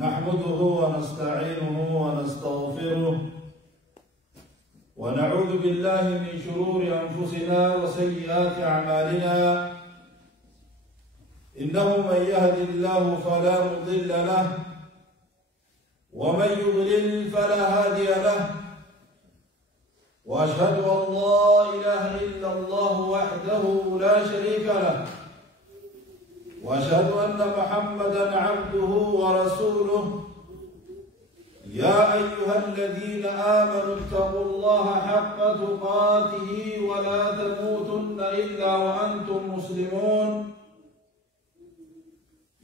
نحمده ونستعينه ونستغفره ونعوذ بالله من شرور أنفسنا وسيئات أعمالنا إنه من يهد الله فلا مضل له ومن يضلل فلا هادي له وأشهد أن لا إله إلا الله وحده لا شريك له وأشهد أن محمدًا عبده ورسوله يا أيها الذين آمنوا اتقوا الله حق تقاته ولا تموتن إلا وأنتم مسلمون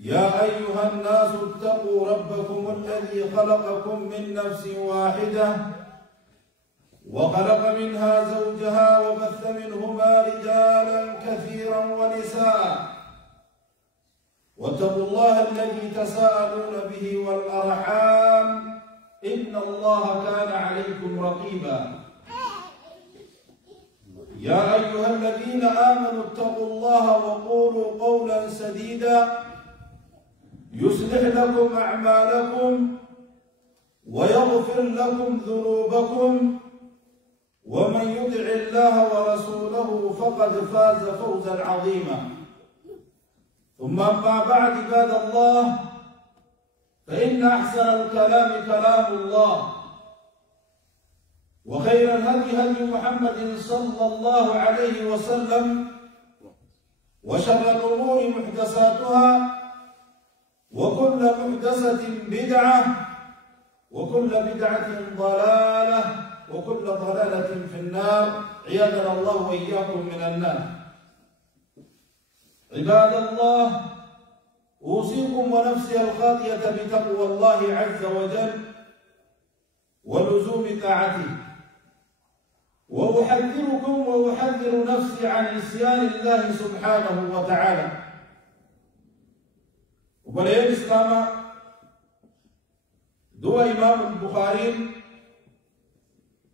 يا أيها الناس اتقوا ربكم الذي خلقكم من نفس واحدة وخلق منها زوجها وبث منهما رجالا كثيرا ونساء واتقوا الله الذي تساءلون به والأرحام إن الله كان عليكم رقيبا يا أيها الذين آمنوا اتقوا الله وقولوا قولا سديدا يصلح لكم أعمالكم ويغفر لكم ذنوبكم ومن يطع الله ورسوله فقد فاز فوزا عظيما ثم أما بعد عباد الله فإن أحسن الكلام كلام الله وخير الهدي هدي محمد صلى الله عليه وسلم وشر الأمور محدثاتها وكل محدثة بدعة وكل بدعة ضلالة وكل ضلالة في النار عياذنا الله وإياكم من النار. عباد الله أوصيكم ونفسي الخاطئة بتقوى الله عز وجل ولزوم طاعته وأحذركم وأحذر نفسي عن عصيان الله سبحانه وتعالى. وبلغ الإسلام دو إمام البخاري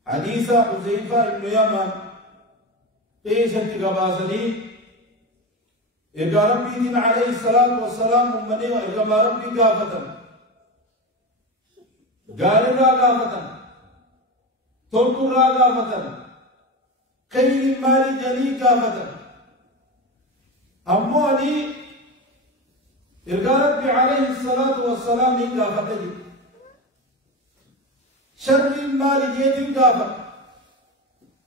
حديث حذيفة بن يمان قيسة قباسني إرجع ربي دين عليه الصلاة والسلام أمني وإرجع ربي قافة قارنا قافة تلقرا قافة خير مالي جلي قافة أمواني إرجع ربي عليه الصلاة والسلام قافة شر مالي جيد قافة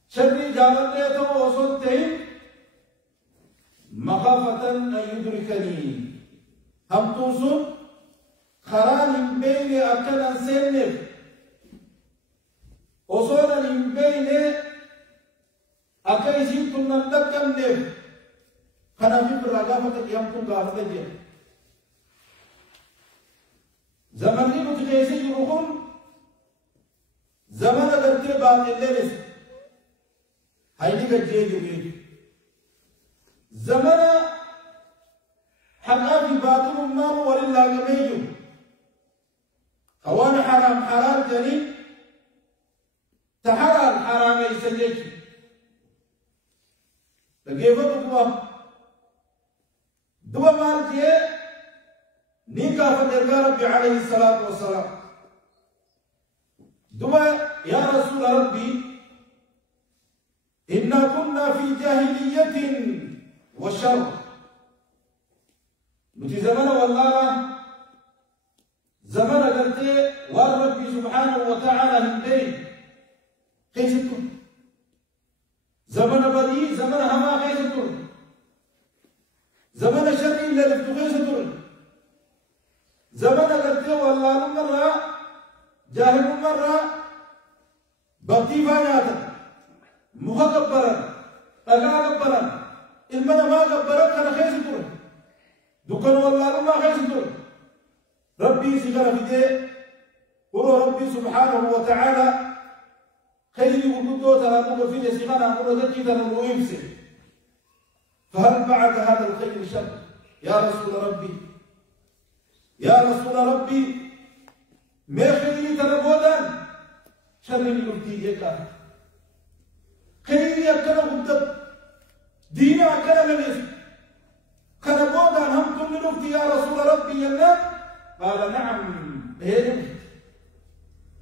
شر جالت ليته وصدته مخافة أن يدركني هم توصل خران بين أكلا سنف وصولا بين أكا يسيبتم نلقم نف خنا في برغافة يمتم غافة جير زمن لي متخيسي يروحون زمن أدرتي بعد الليلس هايدي قجي جميل زمن حقا في باطل النار ولله جميل خوان حرام حرام جنين تحرى الحرام يسجيك لكيف تقوم دوا مالتي نيكا فترقى ربي عليه الصلاة والسلام دوا يا رسول ربي إنا كنا في جاهلية والشر نتي زمن والله زمن قلتي والرب سبحانه وتعالى هندين خيستون زمن بدي زمن هما خيستون زمن شر اللي لفتو خيستون زمن قلتي والله مرة جاهل مرة بقتي فانياتا مخبرا أقابرا إلمنا ما قبرك أنا خيس تور دكان والله ما خيس تور ربي سجل في ده هو ربي سبحانه وتعالى خير وجوده ترى في ده سجل أمر ذكي ترى ويمسك فهل بعد هذا الخير شر يا رسول ربي يا رسول ربي ما خير ترى بودان شر يلتي جكا خير يكنا قدام دينا كنا لنس كنا بودان هم كل نفتي يا رسول ربي يلا قال نعم هي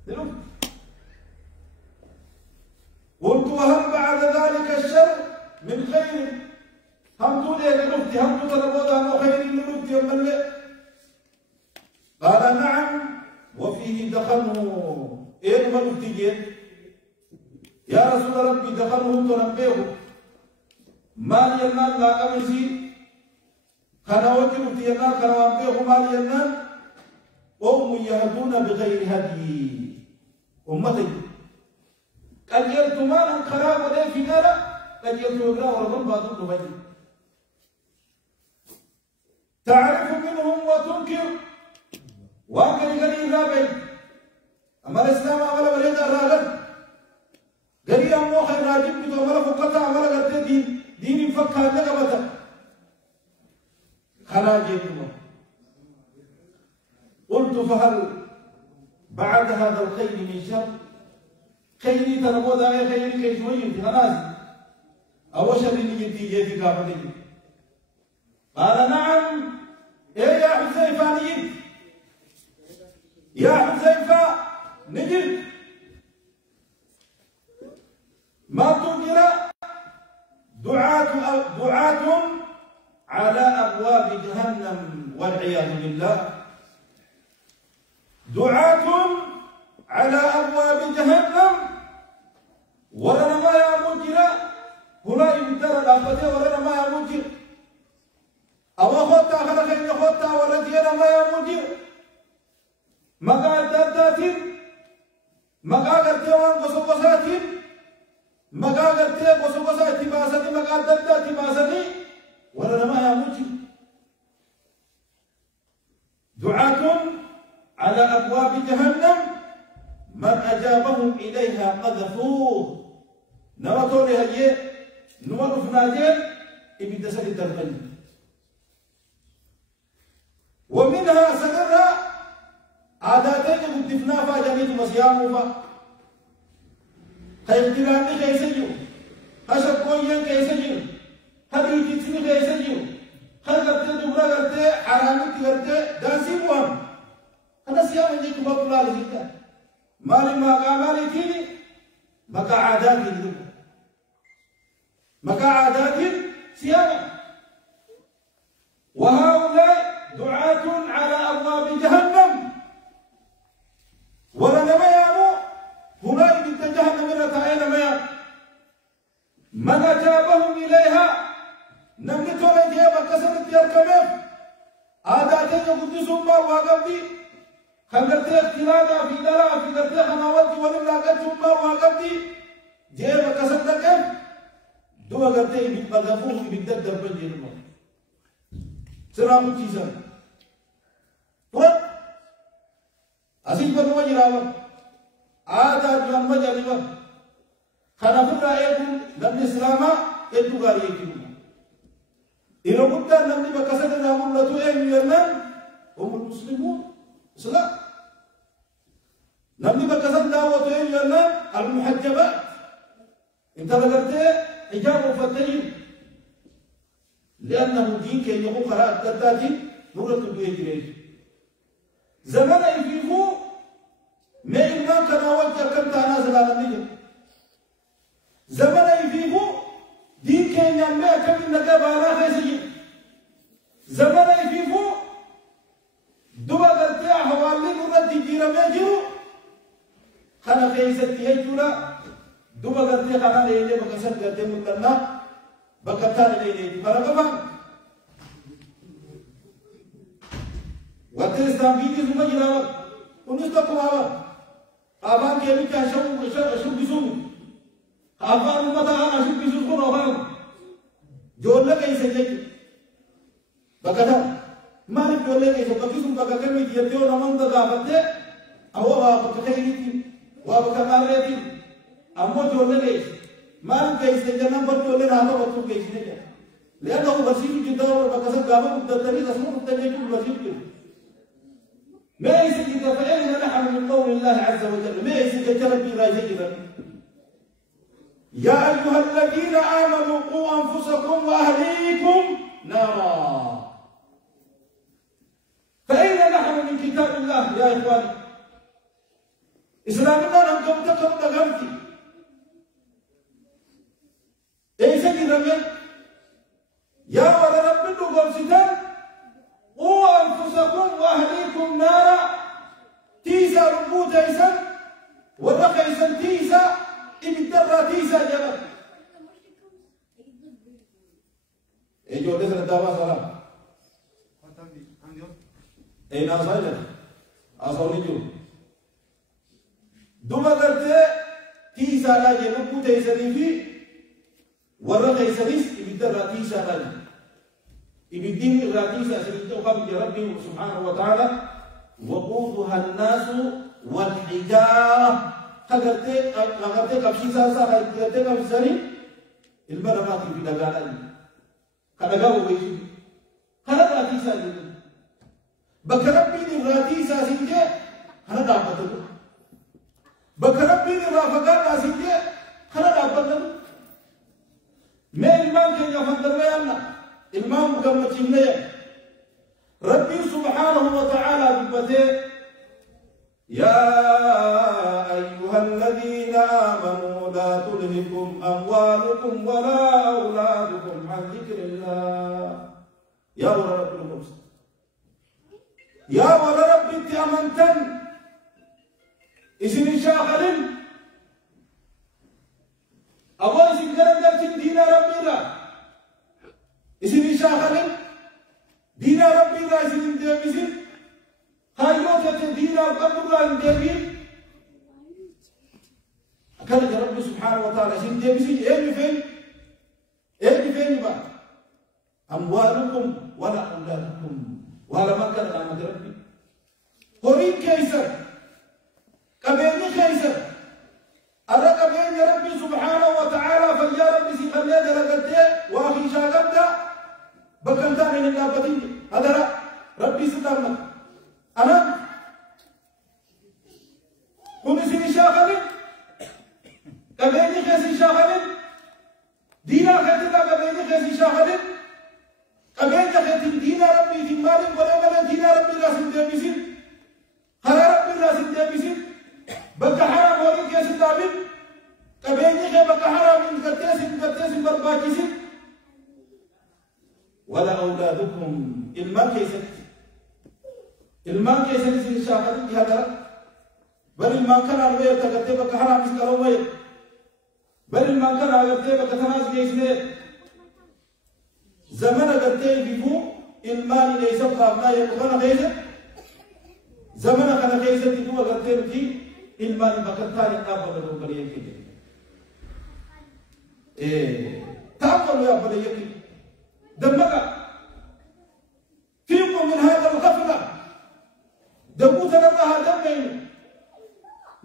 نلف. قلت وهل بعد ذلك الشر من خير؟ هم تولي نلفتي هم تتنبوض عن خير نلفتي يوم الليل. قال نعم وفيه دخنه. إيه نلفتي يا رسول ربي دخنه تنبيه مال ينال لا قمسي خناوتي نلفتي ينال خنوانبيه مال ينال قوم يهدون بغير هدي أمتي قجلت مالا خراب ولي في نارا قجلت وقرا ورغم بعض النبي تعرف منهم وتنكر وأكل قليل رابي أما الإسلام أولا وليد الراغب قليل أمو خير راجب بتو أولا فقطع أولا قلت دين فكها نقبتا خراجي قلت فهل بعد هذا الخير من شر؟ خيري تنبوذ على خيري كي شوي خلاص أو شر نجتي جيتي كافتي. قال نعم إيه يا حذيفة نجد يا حذيفة نجد ما تنكر دعاة على أبواب جهنم والعياذ بالله. دعاة على أبواب جهنم ولنا ما يمجر هنا يمتر الأبد ولنا ما يمجر أو خطة خلقين خطة ولدينا ما يمجر مقال دادات مقال التوان قصوصات مقال التوان قصوصات باسني مقال دادات باسني ولنا ما يمجر. دعاة على أبواب جهنم من أجابهم إليها قذفوه نرطوا لها نورف ناجين إبن تسل الدربني. ومنها سنرى عاداتين مدفنا فاجانيت مسياموفا خيختلاني خيسيو خشبوين خيسيو خبيل جتسني خيسيو خلقت دبرا قرتي حرامي قرتي دانسي موام أنا سيام يجيك باب الله لذلك مالي مالي تيني مكا عادات لذلك مكا عادات سيام. وهؤلاء دعاة على أبواب جهنم ولنما يامو هنا بنت جهنم رتعين ميام من أجابهم إليها نملتوا لديها بكسرت يركمهم عاداتين يقدسون ما وقبدي خلقتي اختلاقا في دلاء في قرتي خناواتي ولملاقات ما وقبدي جيب بكسرتك دوا قرتي بقذفوه بقدر دربن جيرما سلام تيزان فرق أسيب برنوا جراوا عادات جوان مجالبا خنافر رأيكم لم إسلاما إدو غاريكم إنه قد نمني بكسر نامون لتو يرنان هم المسلمون سلام نمني بكسر دعوة يرنان المحجبات انت ذكرت حجاب وفتين لأنه دين كي يقول قراءة تداتي نورة بيجريش زمن يفيفو ما إمام كان وجه كم تانا زلالة نجم زمن يفيفو دين كي ينمي كم النقاب على خيسي زمن يفيفو دوا قرتي حوالي نورة جيرا ميجرو خانا خيستي هجولا دوا قرتي خانا ليلي بكسر قرتي مطلنا بكتان ليلي فرقبا وقت الإسلام بيدي سمجھ جراوات انیس تو کماوات آبان کے بھی کیا شو بسوم آبان امتا آن اشو بسوم کو نوبان جولے کئی سے جائے بکتا مالک جولے کئی سے بکسوم بکتا میں دیتے ہو نمان دا گابتے او بابا کئی تھی وابا کمال رہی تھی امو جولے کئی سے مالک کئی سے جنم پر جولے نامو بطو کئی سے جائے لأنه وسيط جدا وبكسر قابل مدتني تسمع مدتني كل وسيط كده ما يسجد فإن نحن من قول الله عز وجل ما يسجد ربي لا يجد. يا أيها الذين آمنوا قوا أنفسكم وأهليكم نارا فإن نحن من يا إخواني إسلامنا نمكم تكم دغمتي إيه سيدي رمي يا ولد رب النقول ستان قوا أنفسكم وأهليكم نارا تيسا ربو تيسا ورقيسا تيسا إبترى تيسا جبل إيه جودة سنتابا سلام إيه ناسايلا أصولي جو دوما کرتے تیسا لاجے ربو تیسا نفی ورقيسا نس إبترى تيسا لاجے إبتين الراتيسة سنتوقف ربي سبحانه وتعالى وقودها الناس والحجارة أغرتك بشيسا أغرتك بشيساني المرمات في دقالة كدقاء ويجي هذا راتيسة بكربين الراتيسة سنجي هذا دابتك بكربين الرافقات سنجي هذا دابتك ما الإمام كان يفندر لنا إمام محمد شملية ربي سبحانه وتعالى ببته يا أيها الذين آمنوا لا تلهكم أموالكم ولا أولادكم عن ذكر الله يا ولد رب المرسل يا ولد رب انت أمنتن إذن شاغلين أول سنجرن قلتن دين ربي الله إسمي شاخلين دين ربي الله إسمي ديمسين هايوكة دين رب الله ديمين أكلك رب سبحانه وتعالى إسمي ديمسين إيه بفين بعد أموالكم ولا أولادكم ولا مكان رحمة ربي هورين كيسر كبيني كيسر أرى كبين ربي سبحانه وتعالى فيا ربي سيخلي درجته وأخي شاغبته بكنتا من النابتين هذا ربي سترنا أنا كم سني شاغلين كبيني كسي شاغلين دينا خدنا كبيني كسي شاغلين كبين خدنا دينا ربي في مالك ولا دينا ربي لازم تبيسين هذا ربي لازم تبيسين بكحرام ورين كيس دامين كبيني خي بكحرام من كتيس برباكيسين ولا أولادكم المال كيسة سن شاهد هذا بل المال كان على ويا تكتب بكحرام مسكالو ويا بل المال كان على ويا بكتناز كيسة زمن كتير بيفو المال ليس بقى يكون كيسة زمن كان كيسة تدو كتير بي المال بكتار النابة بالربلية كده تأمل يا بلية كده دمك فيكم من هذا الغفلة دموت لها دمين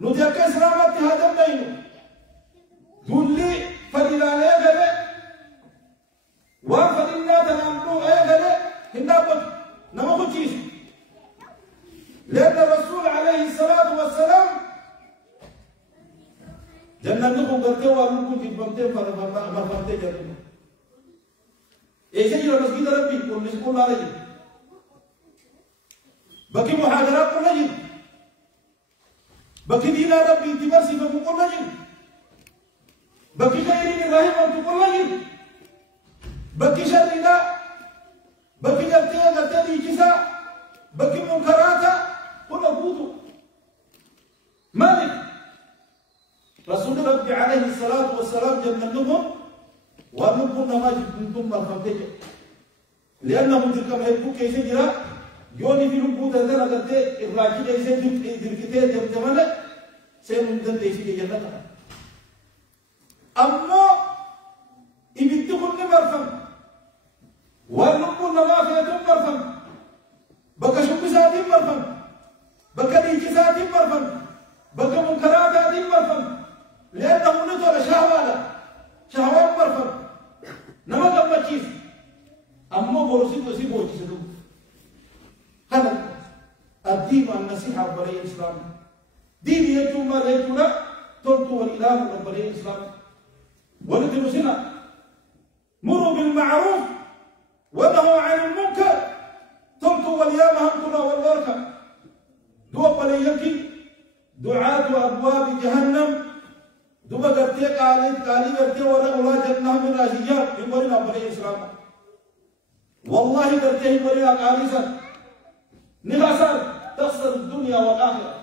نتيك إسلامتها دمين دولي فللا ليغلي وفللا تناملو ايغلي هنابت نمو جيس لأن الرسول عليه الصلاة والسلام جنة نكو قرتي وعلوكو جبمتين فرفمتين جرمو إيش يجرى مسجد ربي كل مسكون عليه بكي محاضرات كل نجد بكي دين ربي تبرسي فكل نجد بكي خيرين الرحيم أنت كل نجد بكي شرنا بكي جبتي جسا بكي منكراتا كل أبوتو مالك رسول ربي عليه الصلاة والسلام جمع لهم ونقول ما جبتم مرفقتك لأنهم تلك ما يبقوا كيف جرا يوني في لبوت هذا لقد الراجل يسير دركتين جمجمنا سيمندن تيجي كجنة أما إبتدي كل مرفق ونقول ما فيتم مرفق بقى شو بساتين مرفق بقى ديجي ساتين مرفق بقى منكرات هذه مرفق لأنهم نزل شهوات مرفق نما قبل شيء أما بروسي بروسي بوجي سدو هذا الدين والنصيحة بري الإسلام دين يجوم ما يجونا تلتو والإله بري الإسلام ولدرسنا مروا بالمعروف ونهوا عن المنكر تلتو واليام همكنا والوركة دو وبليك دعاة أبواب جهنم دوبا قرتي قالي قرتي ولا جنة من راشية يقولون أبلي إسلام والله قرتي يقولون قالي سر نخسر تخسر الدنيا والآخرة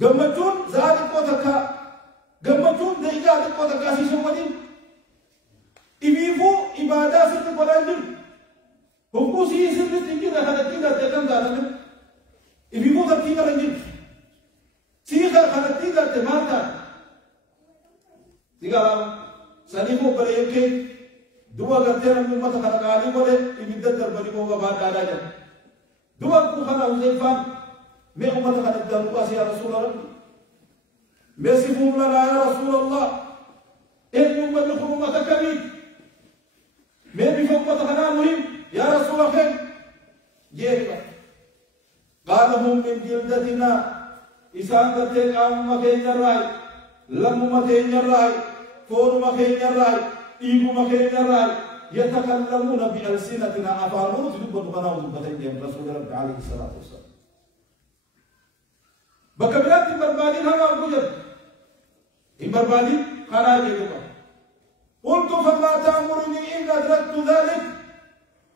قمتون ذلك وتكا قمتون دقيقة وتكا في شمالين إبيفو إبادة سر قرانجل هم سي سر تنجي دخلتين دتكم دارنا إبيفو تبتين رانجل سيخر خلتين دتماتا تيغالا سنيفو بريكي دوا غتير من مت خلقالي بولے إبيدة دربري کو بعد دادا جن دوا کو خلا حذيفان मैं उम्मत का दरुआ से या रसूल अल्लाह मैं सिफूम लगा या रसूल अल्लाह एक उम्मत को उम्मत कभी मैं भी उम्मत का नाम मुहिम या रसूल अल्लाह ये قالهم من جلدتنا إسان करते काम मखे जराय लम मखे जराय फोर मखे जराय ईगु मखे जराय يتكلمون بألسنتنا أفعلون تدبر بناو بدين رسول الله عليه الصلاة والسلام بكبرات بربادين هم أبوجد إن بربادين خراج يجوا قلت فما تأمرني إن أدركت ذلك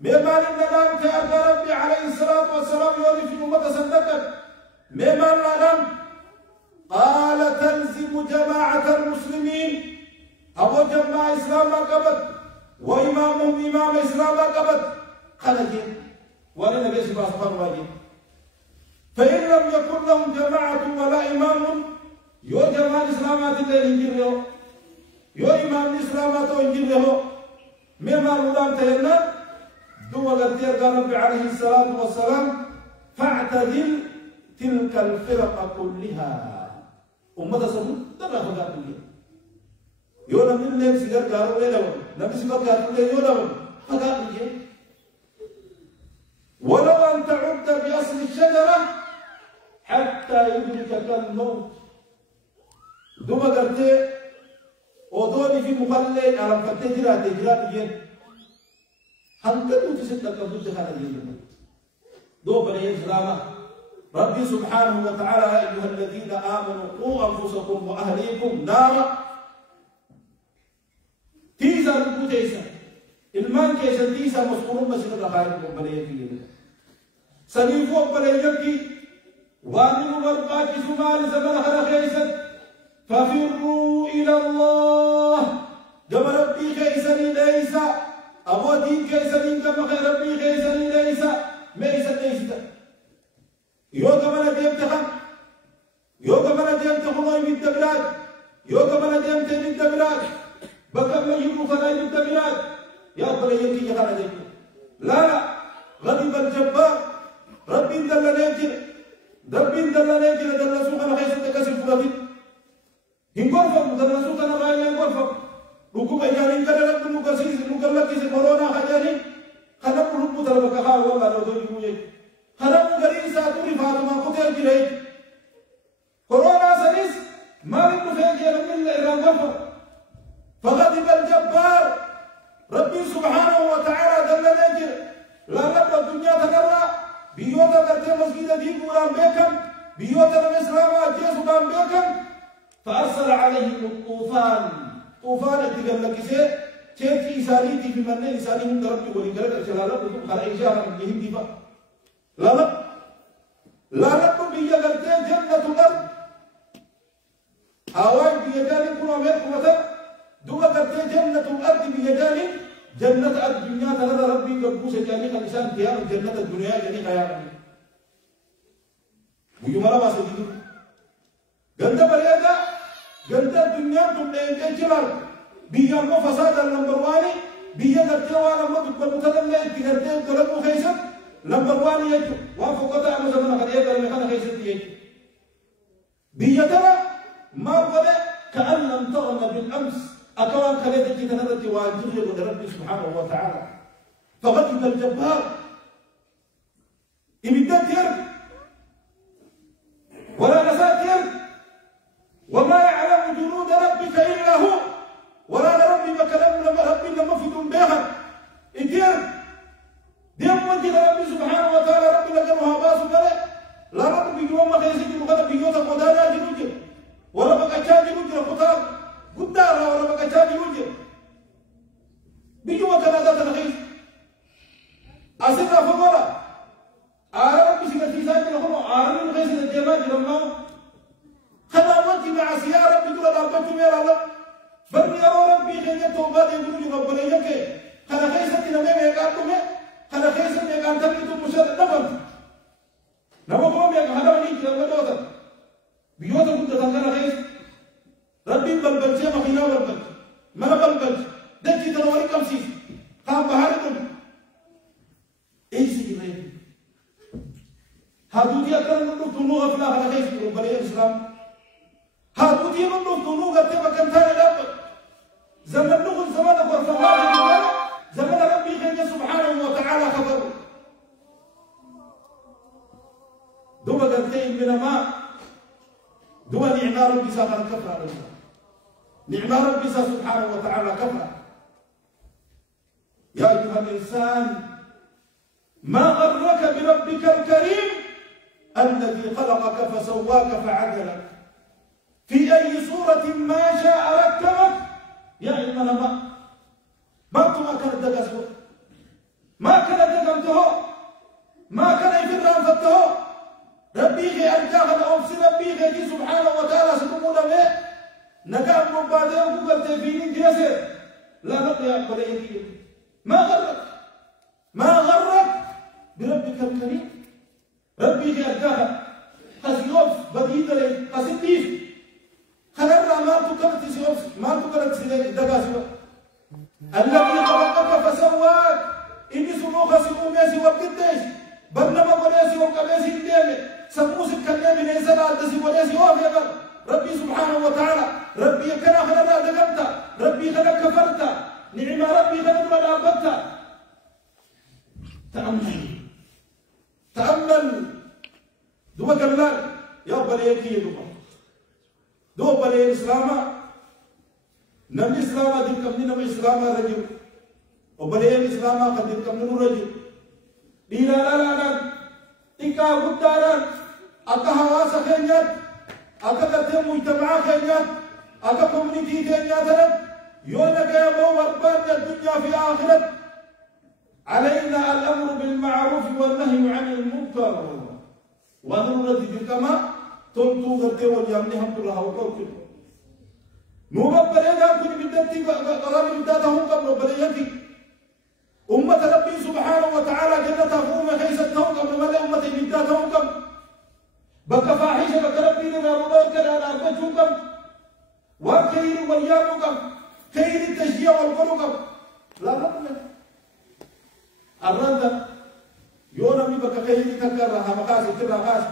ممان الندم كأرجى ربي عليه الصلاة والسلام يولي في أمة صدقت ممان الندم قال تلزم جماعة المسلمين أبو جماعة إسلام قبط وإمامهم إمام إسلام قبط خلجين ولا نبي سبحانه وتعالى فإن لم يكن لهم جماعة ولا إمام يو جماعة إسلامات اللي ينجره يو إمام إسلامات ينجره مما نظام تهنا دو الأرتير قال ربي عليه الصلاة والسلام فاعتدل تلك الفرق كلها أمة سبب ترى فقط كلها يو نمي اللي سيجر قالوا ليه لون نمي سيجر قالوا ليه يو لون فقط كلها ولو أن تعد بأصل الشجرة حتى يدركك الموت دوما قرتي ودوني في مخلين على فتة جرات جين هنكدو تسدك ضد هذا الجن دو بني إسلام ربي سبحانه وتعالى أيها الذين آمنوا قوا أنفسكم وأهليكم نارا تيزا لكو تيزا المان كيسا تيزا مسؤولون مسجد الخارج بني إسلام سنيفو بني يبكي وامن برباك سمال زمن خيسد ففروا إلى الله جمع ربي خيسني ليس أبو دين خيسني جمع ربي خيسني ليس ميسا ليس يو كمانا ديمتخن يو كمانا ديمتخنوي بالدبلاد يو كمانا ديمتخن بالدبلاد بكم من يبوخنا بالدبلاد يا بني يبكي يخانا ديمتخن لا غضب الجبار ربي دل نيجر ربي دل نيجر دل سوقنا خيسة تكسر فرافين هنقرفم دل سوقنا غاية هنقرفم ركوب أيامين كذا لكم مكسيس مكلك كيس كورونا خجاني خلنا ركوب ترى بكها والله لو دوني موجي خلنا مغرين ساتوري فاطمة كتير جري كورونا سنيس ما بيكون فيها من الإيران قرفم فغضب الجبار ربي سبحانه وتعالى دل نيجر لا رب الدنيا تنرى بيوتا درتي مسجد دي قران بكم بيوتا الاسلام اجي سودان بكم فارسل عليهم الطوفان طوفان تقلك سي تشي ساري دي في من لساني من درب ولي قال شلاله خلا اشاره من هندي با لا بيا درتي جنة الارض هواي بيدان كل امر قوته دوبا درتي جنة الارض بيدان جنة الدنيا ترى ربي قبوس جاني خليسان ديار جنة الدنيا جاني خيال بيجو مرا باسه دي غندا بريدا غندا الدنيا تمدين كجبر بيا مو فساد نمبر 1 بيا درتي وانا مو بمتدل لا تغرتي قلبو خيسن نمبر 1 يجو وافقتا ام زمان خديه قال مخنا خيسن دي بيا ترى ما ولا كأن لم تغن بالامس أكوان خليتك تنادت واجبه ربي سبحانه وتعالى فغضب الجبار إبدات يرد ولا نسات يرد وما يعلم جنود ربك إلا هو ولا لربي بكلام لما ربي لما في دنبيها إدير ديم وجه ربي سبحانه وتعالى ربي لقنها باس وقال لا ربي كذا بيوتا قدانا جنوجر ولا بقى جنوجر خطاب قدارا ولا بقى جنوجر بيجوا كذا ذات الخير أسرع فمرة أعرف بشكل تيزان لهم أعرف الخير الجماعة جرمنا خدمات مع سيارة بيجوا لأربعة مير الله برني أرو ربي خير توبة يقولوا جوا بليك خلا خير ستنا ما يقعدون خلا خير ستنا يقعدون تبي تمشي نفهم نما قوم يقعدون مني جرمنا دوتا بيوتا كنت تانغنا خير ربي بلبل شيء ما خينا بلبل ما بلبل ده كده نوري كم سيف كم بحركم إيش يجري هادوتي أكثر من تنو غفلة على خير ربنا الإسلام هادوتي من تنو قتة مكان ثاني لا زمن نقول زمان أقول فما زمن ربي خير سبحانه وتعالى خبر دوما قتين من ما دوما نعمار ربي سبحانه كفر نعمار ربي سبحانه وتعالى كفر يا أيها الإنسان ما غرك بربك الكريم الذي خلقك فسواك فعدلك في أي صورة ما شاء ركبك يا إيمان ما كانت دقسه ما كانت دقمته ما كان يفران فته ربي غي أرجاك الأوفس ربي غي سبحانه وتعالى سبحانه به نقام مبادئ وقبل تفينين جيسر لا نقيا بليه ما غرك بربك الكريم ربي غي أرجاك خسيوف بديد لي خسيبيف خلرنا ما تكرت سيوف ما تكرت سيدك دقاسوا الذي خلقك فسواك إني سموخ سموميسي وقديش برنما وليسي وقبيسي الديمي سموسك كلمي نيسان عدسي وليسي وافيقر ربي سبحانه وتعالى ربي كنا خلنا دقمت ربي خلنا كفرت نعم ربي خلنا ملابت تأمل دوما كملان يا بليكي دوما بلي الإسلام نبي الإسلام دين كمني نبي الإسلام رجل وبلي الإسلام قد دين كمني رجل دينا لا إنك بدارا أكا هواس خينيات أكا كتير مجتمع خينيات أكا كوميونيتي خينيات يونك يا مو وربان الدنيا في آخرة علينا الأمر بالمعروف والنهي عن المنكر وضرورة كما تنتو غتي واليمن هم الله وكوكب نوبة بلينا كل بدتي قرار بداتهم قبل بليتي أمة ربي سبحانه وتعالى جنة أخوهم خيستهم قبل ملأ أمة بداتهم قبل بك فاحشة بك ربي لنا رضاك كلا نعبتهم قبل وخير واليام قبل خير التشجيع والقلوب قبل لا ربنا الرد يونا مي بك خير تكرر مقاس ترى قاس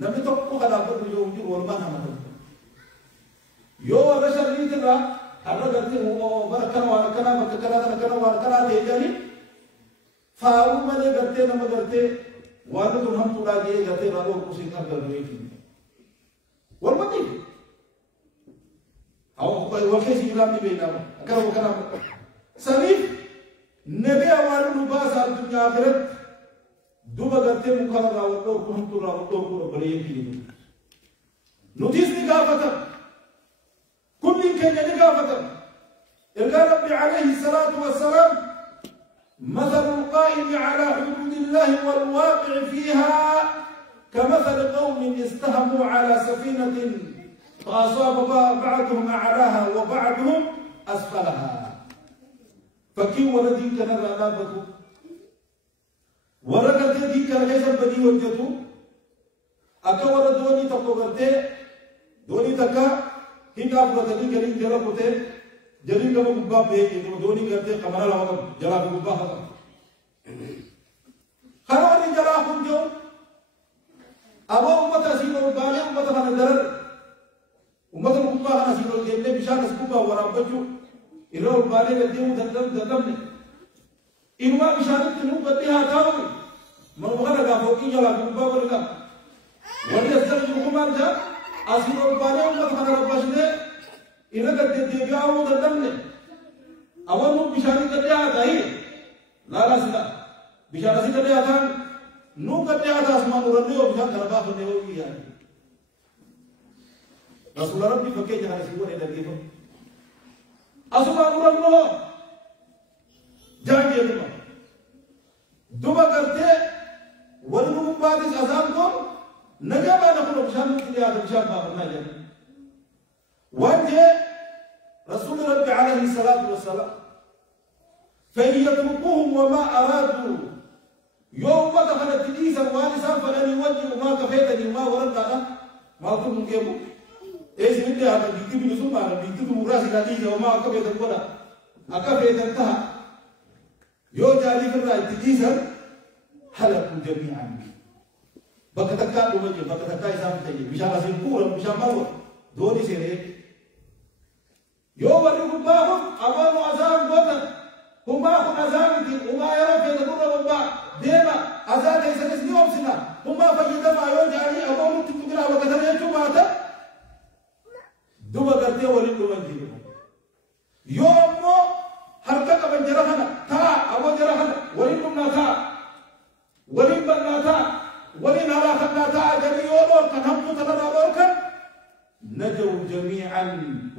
نبي تقو خلا بر يوم جور والما هم يو بشر ترى الرد هو بركنا وكنا وكنا ديجاني فاو ملي غرتي نما غرتي والد هم تلاقي غرتي رالو كوسي كر غرتي والمتي او وكيس كلام دي بينا كلام سليف نبي أوالو نباس الدنيا آخرت دوبا غرتي مخالا راوتو كهم تو راوتو كورو بليه كيلو نوتيس نقافة كل كان نقافة إلقى ربي عليه الصلاة والسلام مثل القائم على حدود الله والواقع فيها كمثل قوم استهموا على سفينة فأصاب بعضهم أعلاها وبعضهم أسفلها فكي ولدي كان رانابتو ورقت دي كان ليس بدي وجهتو أكا ولدوني تقو غرتي دوني تكا هيدا فرتني جرين جرا بوتي جرين كم غبا بيجي دوني غرتي كمانا لاوغ جرا غبا هذا خرواني جرا كنجو أبو أمة أسيرو بالي أمة هندر أمة غبا أسيرو جبلة بيشان أسكوبا ورابجو إلو بالي بديو دندم إنما بشارة تنو بديها تاوي من بغنا غافوكي جلا غبا ورغا ولي أسر يومان جا أسيرو بالي أمة هندر إذا كنت تجاوب دندم أولو بشارة كديها تاي لا لا سلا بشارة كديها تان نو كديها تاسمان ورنيو بشارة كربا خنيو يعني رسول ربي فكي جهاز سيقول إلى كيف أسمع الله جاء يدما دوما قرتي ولنهم بعد أزامكم نجابا نقول بشام كذي هذا بشام ما نجاب وجه رسول ربي عليه الصلاة والسلام فإن يتركوهم وما أرادوا يوم ما دخلت الإيسا والسا فلن يوجه ما كفيتني وما ورد ما كنت نجيبه إيش من ده هذا بيكتب نسوم هذا بيكتب مراسي الإيسا وما كفيت ولا أكفيت انتهى يو جالي كرا الإيسا حلقوا جميعا بكتكا دومجي بكتكا إسام تيجي بيشان سينكورا بيشان ماور دوني سيري يو وريكم باهم أبانو أزام بوتن هما كن أزام دي هما يرى في نقول وما ديما أزام ليس نسني أمسنا هما فجدا ما يو جالي أبانو تكتكرا وكتنا يجو ماتا دوما قرتي ولي دومجي يوم حركة بنجرهنا تا أبو جرهنا ولي دومنا تا ولي بنا تا ولي نرى خدنا تا جميع أولور كان هم تلنا أولور كان نجوا جميعا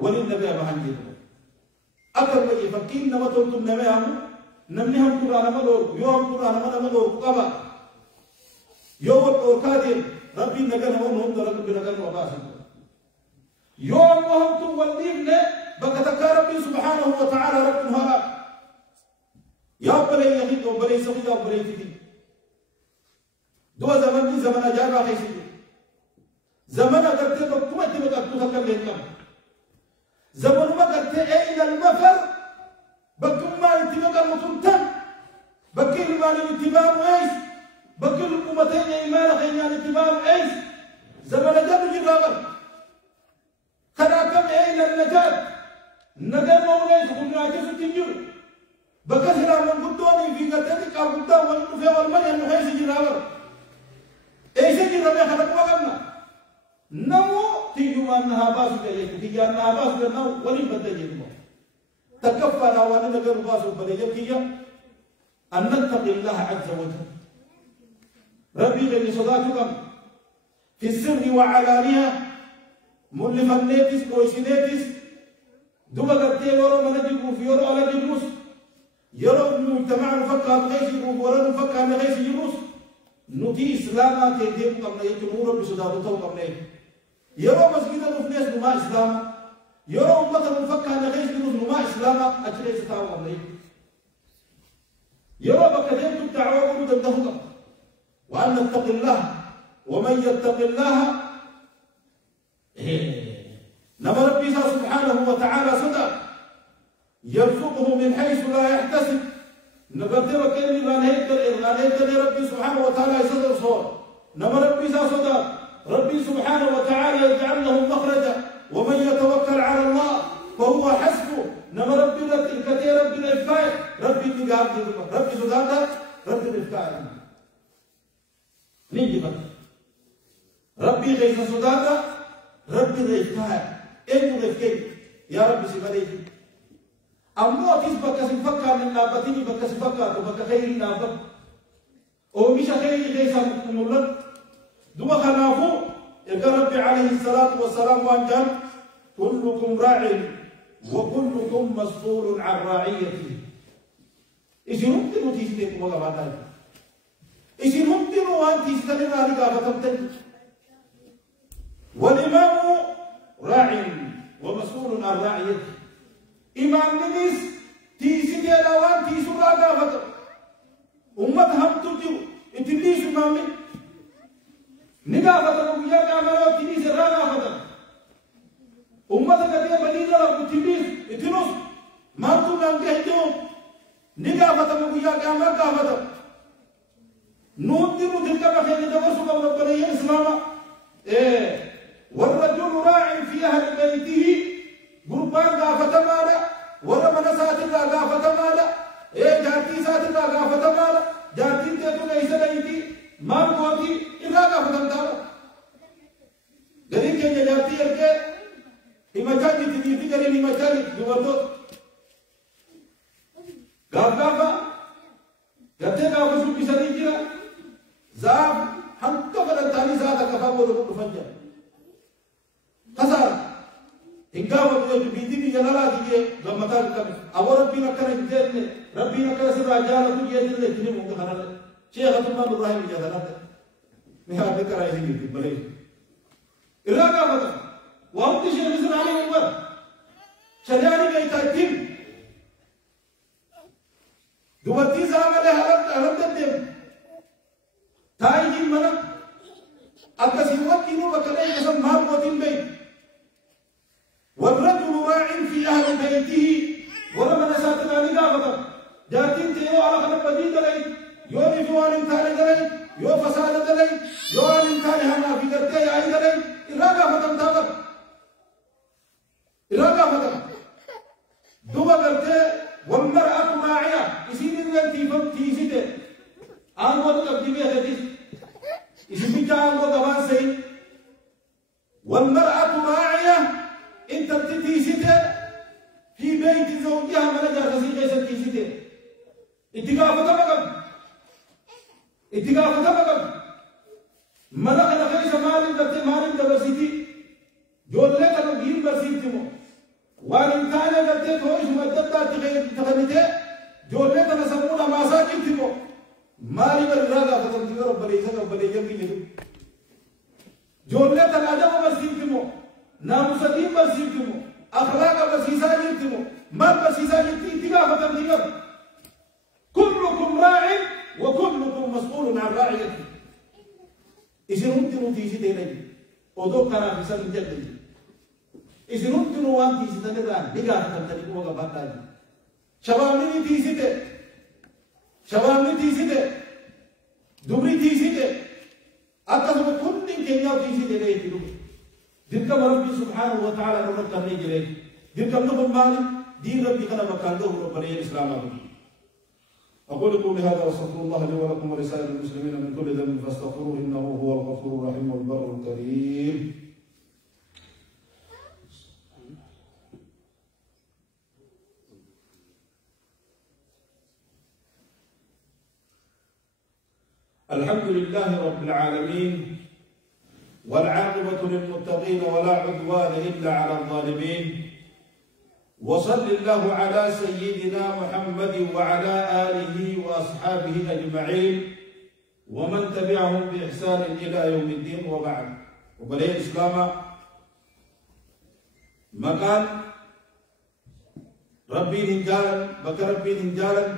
ولي النبي أبهنجي أكثر من يفكين نما تلتم نميهم نمنهم قرآن مدور يوم قرآن مدور قبا يوم القرآن ربي نجنا ونهم درك بنجنا وباسم يوم وهم تولين بكتك ربي سبحانه وتعالى رب هذا يا بلي يهيد وبلي سخي وبلي تدي دو زمن دي زمن أجابة خيسي زمن أقرتي بكما تبقى تتكلم لهم زمن ما قلت أين المفر بكما انتبقى مطمتن بكيل ما الانتباه ايش بكيل قومتين إيمان خينيان انتباه ايش زمن جد جرابا خلاكم أين النجاة نجاة موليش قلنا عجز تنجر بكثرة من قدوني في قدتك أو قدام والنفع والمنع نخيش جرابا ايش جرابا خلق وقمنا نمو تيجوا أنها باسو كيجي تيجي أنها باسو كنا ولي بدل يجوا تكفى نوانا نجر باسو بدل يجيا أن نتقي الله عز وجل ربي غني صداتكم في السر وعلانية ملفا نيتس كويسينيتس دوما قرتي ورو منجيكو في ورو على جلوس يرو مجتمع نفكر غيش يروس ولا نفكر غيش يروس نتي إسلاما تيجيب قبل يجمهور بصداتو قبل يرو مسجد المفنيس نما إسلام يرو أمة المفكة نغيش نما إسلام أجري ستاو قبل يرو بكذين تبتعوا ودندهك وأن نتق الله ومن يتق الله نما ربي سبحانه وتعالى صدق يرزقه من حيث لا يحتسب نقدر كلمة غانيت ربي سبحانه وتعالى يصدر صور نما ربي صدق ربي سبحانه وتعالى يجعل له مخرجا ومن يتوكل على الله فهو حسبه نما ربي الكثير ربي الإفكار ربي تقام ربي سدادا ربي الإفكار نيجي بقى ربي غيث سدادا ربي الإفكار إنه الإفكار يا ربي سبحانه أمو أتيس بك سفكا من نابتيني بك سفكا وبك خير نابت ومش خير غيث مولد دوما خلافو يا ربي عليه الصلاة والسلام وانجل كلكم راع وكلكم مسؤول عن رعيته إيش ممكن تيجي ولا بعد إيش ممكن وأن تستمر على قافتك والإمام راع ومسؤول عن رعيته إمام نبيس تيجي على وان تيجي على قافتك أمة هم تجو إتليش إمامي نقافة نبيا كاميرا تنيس راقافة أمة كتير بليدة وتنيس إتنوس ما تقول أنك هيدوم نقافة نبيا كاميرا كافة نودي مدرك بخير جبرسك وربنا يا إسلام والرجل راع في أهل بيته قربان كافة مالا ورمنا ساتنا كافة مالا جارتي ساتنا كافة مالا جارتي تيتو ليس ليتي ما بوتي إلا كافة مالا قريب كي جارتي يركي إمجاني تنيتي قريب إمجاني يوردوت كافة قرتي كافة شو بيساني جيرا زاب هم كفر التاني زاد كفر ودرو فنجا خسارة هنقاوة بيدي بجلالا تيجي لما تلقى أو ربنا كان يجدني ربنا كان سر رجالا تيجي يجدني تني ممكن خلاص شيء ختم ما إبراهيم يجدنا نهار ذكر أيه يجي بليه إرادا ماذا وهم تشيل مثل عليه عمر شجاني كي تأكيد دوتي زمان له هرب تدم تايجين منا أكسيوات كينو بكرة يسمى ما بوتين بيت والرجل راع في أهل بيته ولما نساتنا نقابة جاتين تيو على خلق بديد لي يوم فوان انتان دلي يو فساد دلي يو ان انتان هنا في قرتي آي دلي إراغا فتم تاغر إراغا فتم دوبا قرتي والمرأة راعية إسين اللي تيفم تيسيته آنغو تقدمي هديس إسين بيجا آنغو دبان سي والمرأة راعية انت تتيسيته في بيت زوجها ملجا رسيقه ستيسيته اتقافة مقام ملك نخيس مالين دبسيتي جولة تنبين بسيتمو وانتان لدي تويش مددتا تغنيته جولة تنسمونا ماساكتمو مالي بالراغة فتنجي رب ليسا يجب جولة تنادم بسيتمو ناموسدين بسيتمو أخلاق بسيسا يتمو مال بسيسا يتي اتقافة تنجي كلكم راع وكلكم مسؤول عن راعيته إذن هنتنوا تيسي تيني ودو كان في سبيل جدد إذن هنتنوا وان تيسي تنران نقاة تنتنكوا وقبات تاجي شبابني تيسي دبري تيسي أكثر كل كينيا تيسي تيني يتلو دلك ربي سبحانه وتعالى نورك تنري جلي دلك نقل مالي دين ربي خنا مكان له ربنا الإسلام عليكم أقول قولي هذا واستغفر الله لي ولكم ولسائر المسلمين من كل ذنب فاستغفروه إنه هو الغفور الرحيم والبر الكريم. الحمد لله رب العالمين والعاقبة للمتقين ولا عدوان إلا على الظالمين وصل الله على سيدنا محمد وعلى آله وأصحابه أجمعين ومن تبعهم بإحسان إلى يوم الدين وبعد وبلين إسلام مكان ربي نجالا بك ربي نجالا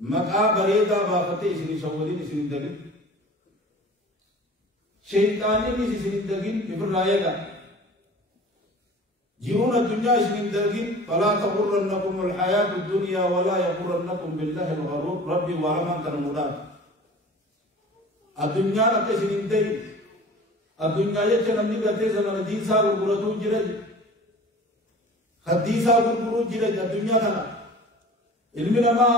مكان بريدا بافتي إسني سولين إسني دقين شيطاني إسني دقين بفر رايدا جيرون الدنيا إسنين درجين فلا تغرنكم الحياة الدنيا ولا يغرنكم بالله الغرور ربي وعلمان كالمراد الدنيا لك إسنين درجين الدنيا يجب نقطة زمن دين ساق القرآن جرج خدي ساق القرآن جرج الدنيا لنا علمنا ما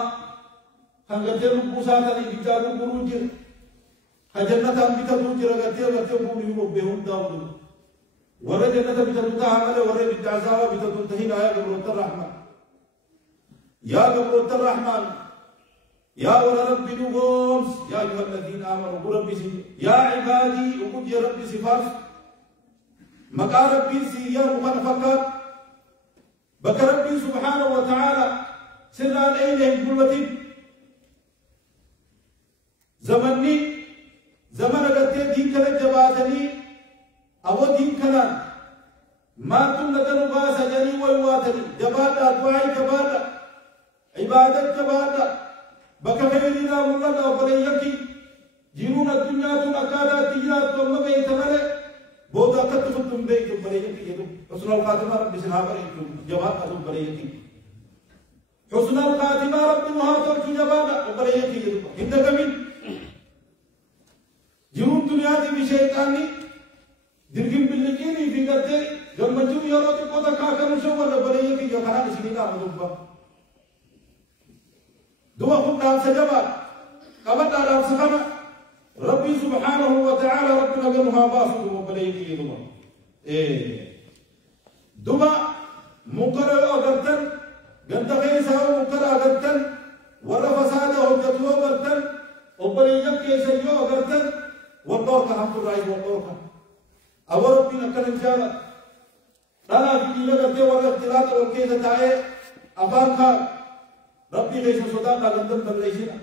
هنگتر بوساتني بيجار القرآن جرج هجنة هم بيتدور جرج غتير بولي مبهون داود ورد جنة بتدوتها عمله ورد بالتعزاوة بتدوتهين يا قبرة الرحمن يا قبرة الرحمن يا ولد ربي نقومس يا أيها الذين آمنوا بربي يا عبادي وقد يا ربي سفارس مقا ربي سيئا مخنفقات بك ربي سبحانه وتعالى سر الأيلهم قلوتي زمن قد دين كلا جباتني أو دين كلام ما تم لدن باس جري ويواتني جبادة دعاء جبادة عبادة جبادة بكفيرنا مولنا وبليكي جيرون الدنيا تنكادا تجارة ثم بيت ملء بودا كتفتم بيت بليكي يدو حسن الخاتمة رب سنابر جبادة بليكي حسن الخاتمة رب مهاتر جبادة وبليكي يدو عندك من جيرون الدنيا دي بشيطاني dirgin billigini fi garte gammachuu yeroo xiqqoo takka akkanu shawwala bareeyye kiyya kanaan isinii qaama dubba du'a kun dhaamsa jabaa qabadhaa dhaamsa kana rabbii subhaanahu wa ta'aala rabbi naganu haa baasu duba bareeyye kiyya duba munkara yoo agartan ganda keessaa yoo munkara agartan warra fasaada hojjetu yoo agartan obboleeyyan keessa yoo agartan waddoorka hamturraa waqoorka أو ربنا كان جارا أنا في لغة والاختلاط والكيد تاعي أفانك ربي ليس صداقة لندم بالليسنا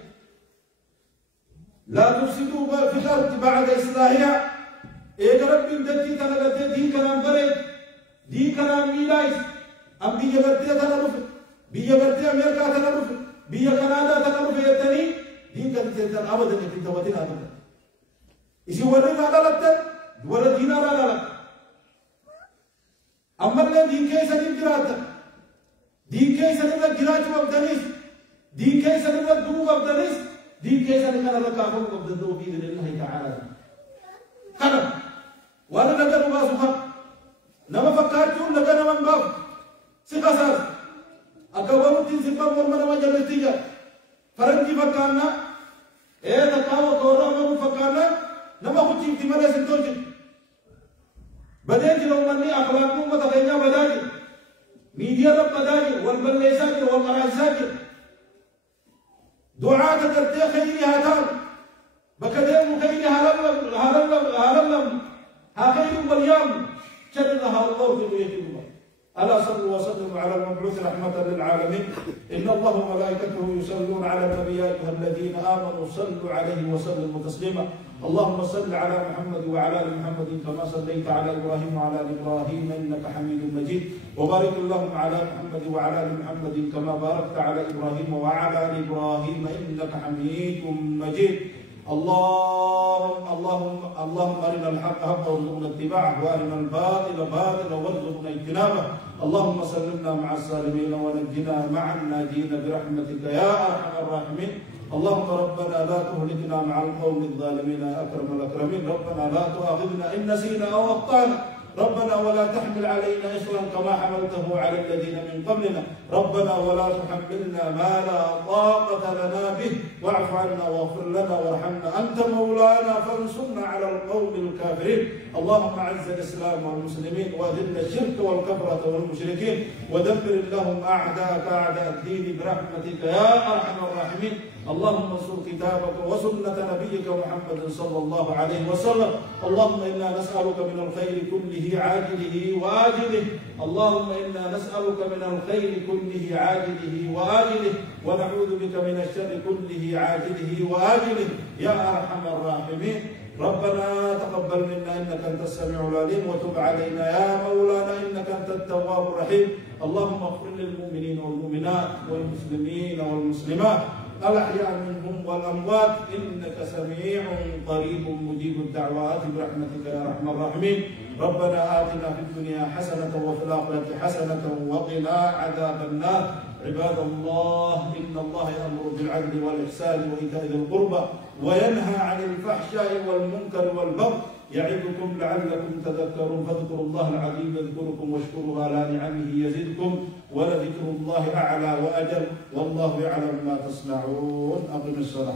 لا تفسدوا في الأرض بعد إصلاحها إيه ربي دتي تلقت دي كلام بريد دي كلام ميلايس أم بيجا برتي تنرف بيجا برتي أمريكا تنرف بيجا كندا تنرف يتني دي كنت أبدا كنت تواتين أبدا إذا ورنا على لبتة ورا دينا على لبتة أما اللي دي كيس الجرات دي كيس الجرات وابدنيس دي كيس الدروب وابدنيس دي كيس الكلام كافر وابدنو بإذن الله تعالى كلام وأنا نقدر ما سبحان نما فكرتون لكن من باب سكاسر أكبروا تنسبا مرمنا ما جلستيجا فرنجي فكرنا إيه تكاو كورا ما فكرنا نما كتير تمارس التوجه بدأت لو مني أخلاقهم متغيرة بداجي ميديا رب بداجي والبليساجي والقراشاجي دعاء تكتي خيري هاتان بكدير خيري هارلم هاخير واليوم شرها الله في بيته ألا صلوا وسلموا على المبعوث رحمة للعالمين إن الله وملائكته يصلون على النبي يا أيها الذين آمنوا صلوا عليه وسلموا تسليما اللهم صل على محمد وعلى آل محمد كما صليت على إبراهيم وعلى آل إبراهيم إنك حميد مجيد وبارك اللهم على محمد وعلى آل محمد كما باركت على إبراهيم وعلى آل إبراهيم إنك حميد مجيد اللهم أرنا الحق حقا وارزقنا اتباعه وأرنا الباطل باطلا وارزقنا اجتنابه اللهم سلمنا مع السالمين ونجنا مع الناجين برحمتك يا أرحم الراحمين اللهم ربنا لا تهلكنا مع القوم الظالمين يا أكرم الأكرمين ربنا لا تؤاخذنا إن نسينا أو أخطأنا ربنا ولا تحمل علينا إصرا كما حملته على الذين من قبلنا ربنا ولا تحملنا ما لا طاقة لنا به واعف عنا واغفر لنا وارحمنا أنت مولانا فانصرنا على القوم الكافرين اللهم أعز الإسلام والمسلمين وأذل الشرك والكفرة والمشركين ودمر اللهم أعداءك أعداء الدين برحمتك يا أرحم الراحمين اللهم انصر كتابك وسنة نبيك محمد صلى الله عليه وسلم اللهم إنا نسألك من الخير كله عاجله وآجله اللهم إنا نسألك من الخير كله عاجله وآجله ونعوذ بك من الشر كله عاجله وآجله يا أرحم الراحمين ربنا تقبل منا إنك أنت السميع العليم وتب علينا يا مولانا إنك أنت التواب الرحيم اللهم اغفر للمؤمنين والمؤمنات والمسلمين والمسلمات الأحياء منهم والأموات إنك سميع قريب مجيب الدعوات برحمتك يا أرحم الراحمين ربنا آتنا في الدنيا حسنة وفي الآخرة حسنة وقنا عذاب النار عباد الله إن الله يأمر بالعدل والإحسان وإيتاء ذي القربى وينهى عن الفحشاء والمنكر والبغي يعظكم لعلكم تذكرون فاذكروا الله العظيم يذكركم واشكروه على نعمه يزدكم ولذكر الله أعلى وأجل والله يعلم ما تصنعون أقم الصلاة